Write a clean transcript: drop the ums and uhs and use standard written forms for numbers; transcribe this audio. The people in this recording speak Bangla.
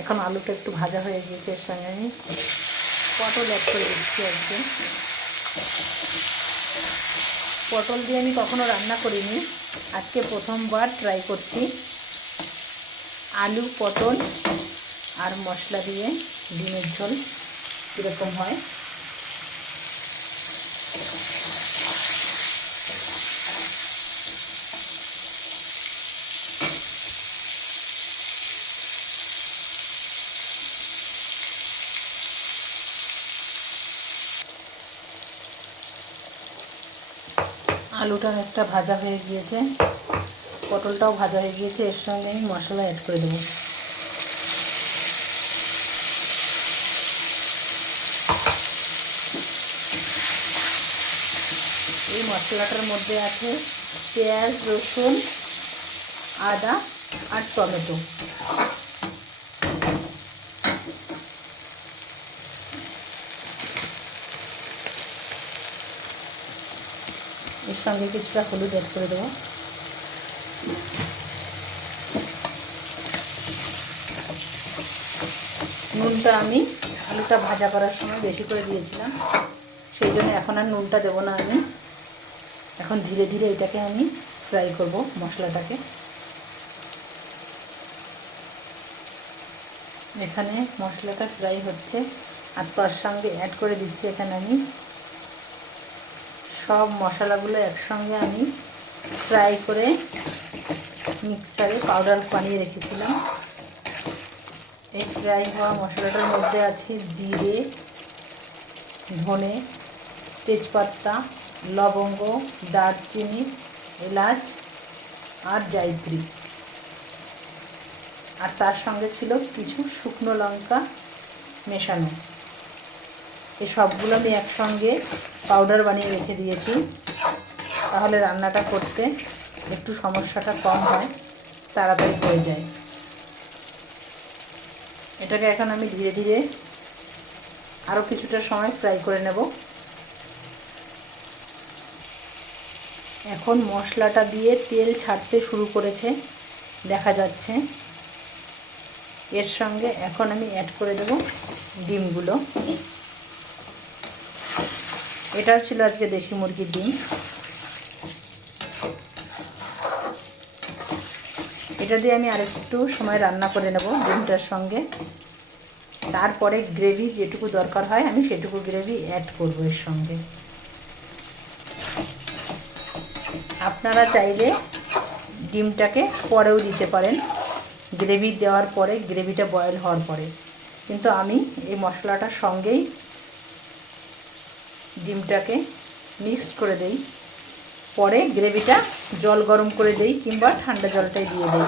এখন আলুটা একটু ভাজা হয়ে গিয়েছে, এর সঙ্গে আমি পটল অ্যাড করে দিচ্ছি আজকে। পটল দিয়ে আমি কখনো রান্না করিনি, আজকে প্রথমবার ট্রাই করছি। আলু, পটল আর মশলা দিয়ে ডিমের ঝোল কীরকম হয়। আলুটা একটা ভাজা হয়ে গিয়েছে, পটলটাও ভাজা হয়ে গিয়েছে, এর সঙ্গে আমি মশলা অ্যাড করে দেবো। এই মশলাটার মধ্যে আছে পেঁয়াজ, রসুন, আদা আর টমেটো। এর সঙ্গে কিছুটা হলুদ অ্যাড করে দেবো। নুনটা আমি আলুটা ভাজা করার সময় বেশি করে দিয়েছিলাম, সেই জন্য এখন আর নুনটা দেবো না। আমি এখন ধীরে ধীরে এটাকে আমি ফ্রাই করব, মশলাটাকে। এখানে মশলাটা ফ্রাই হচ্ছে, আর তার সঙ্গে অ্যাড করে দিচ্ছি এখানে আমি সব মশলাগুলো একসঙ্গে আমি ফ্রাই করে মিক্সারে পাউডার বানিয়ে রেখেছিলাম। এই ফ্রাই হওয়া মশলাটার মধ্যে আছে জিরে, ধনে, তেজপাতা, লবঙ্গ, দারচিনি, এলাচ আর জায়ত্রী, আর তার সঙ্গে ছিল কিছু শুকনো লঙ্কা মেশানো। এই সবগুলো আমি একসঙ্গে পাউডার বানিয়ে রেখে দিয়েছি, তাহলে রান্নাটা করতে একটু সমস্যাটা কম হয়, তাড়াতাড়ি হয়ে যায়। এটাকে এখন আমি ধীরে ধীরে আরও কিছুটা সময় ফ্রাই করে নেব। এখন মশলাটা দিয়ে তেল ছাড়তে শুরু করেছে, দেখা যাচ্ছে। এর সঙ্গে এখন আমি অ্যাড করে দেব ডিমগুলো। এটাও ছিল আজকে দেশি মুরগির ডিম। এটা দিয়ে আমি আরেকটু সময় রান্না করে নেব ডিমটার সঙ্গে। তারপরে গ্রেভি যেটুকু দরকার হয় আমি সেটুকু গ্রেভি অ্যাড করব এর সঙ্গে। আপনারা চাইলে ডিমটাকে পরেও দিতে পারেন, গ্রেভি দেওয়ার পরে, গ্রেভিটা বয়েল হওয়ার পরে, কিন্তু আমি এই মশলাটার সঙ্গেই ডিমটাকে মিক্সড করে দেই, পরে গ্রেভিটা জল গরম করে দেই কিংবা ঠান্ডা জলটাই দিয়ে দেই।